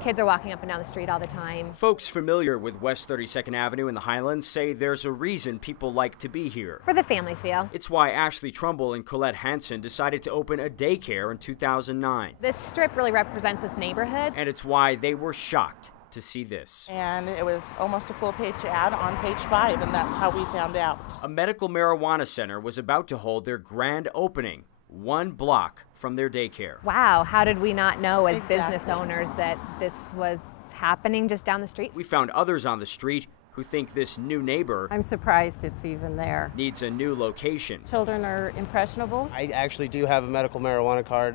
Kids are walking up and down the street all the time. Folks familiar with West 32nd Avenue in the Highlands say there's a reason people like to be here. For the family feel. It's why Ashley Trumbull and Colette Hansen decided to open a daycare in 2009. This strip really represents this neighborhood. And it's why they were shocked to see this. And it was almost a full-page ad on page 5, and that's how we found out. A medical marijuana center was about to hold their grand opening, 1 block from their daycare. Wow, how did we not know as Exactly. business owners that this was happening just down the street? We found others on the street who think this new neighbor I'm surprised it's even there. needs a new location. Children are impressionable. I actually do have a medical marijuana card.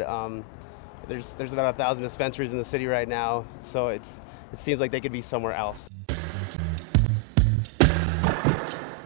There's about 1,000 dispensaries in the city right now, so it seems like they could be somewhere else.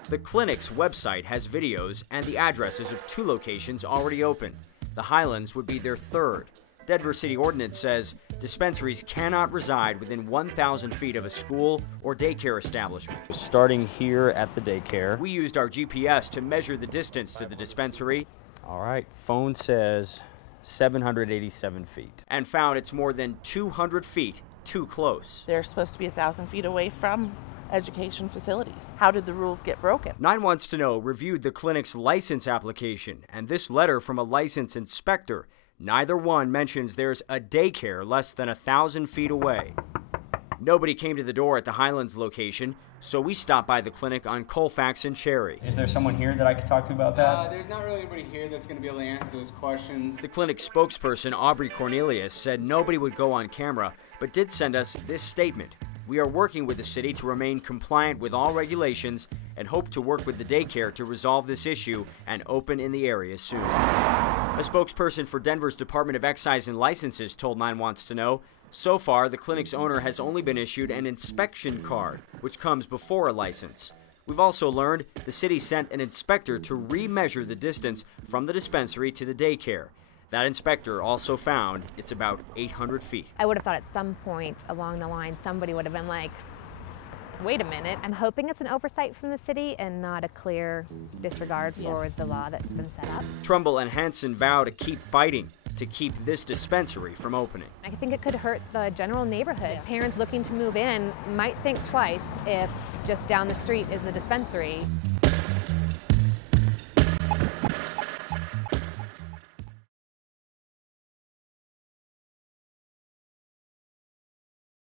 The clinic's website has videos and the addresses of 2 locations already open. The Highlands would be their 3rd. Denver City Ordinance says dispensaries cannot reside within 1,000 feet of a school or daycare establishment. Starting here at the daycare. We used our GPS to measure the distance to the dispensary. All right, phone says 787 feet. And found it's more than 200 feet too close. They're supposed to be 1,000 feet away from education facilities. How did the rules get broken? 9 Wants to Know reviewed the clinic's license application and this letter from a license inspector. Neither one mentions there's a daycare less than 1,000 feet away. Nobody came to the door at the Highlands location, so we stopped by the clinic on Colfax and Cherry. Is there someone here that I could talk to about that? There's not really anybody here that's going to be able to answer those questions. The clinic spokesperson, Aubrey Cornelius, said nobody would go on camera, but did send us this statement. We are working with the city to remain compliant with all regulations and hope to work with the daycare to resolve this issue and open in the area soon. A spokesperson for Denver's Department of Excise and Licenses told 9 Wants to Know, so far the clinic's owner has only been issued an inspection card, which comes before a license. We've also learned the city sent an inspector to remeasure the distance from the dispensary to the daycare. That inspector also found it's about 800 feet. I would have thought at some point along the line somebody would have been like, wait a minute. I'm hoping it's an oversight from the city and not a clear disregard for the law that's been set up. Trumbull and Hansen vow to keep fighting to keep this dispensary from opening. I think it could hurt the general neighborhood. Parents looking to move in might think twice if just down the street is the dispensary.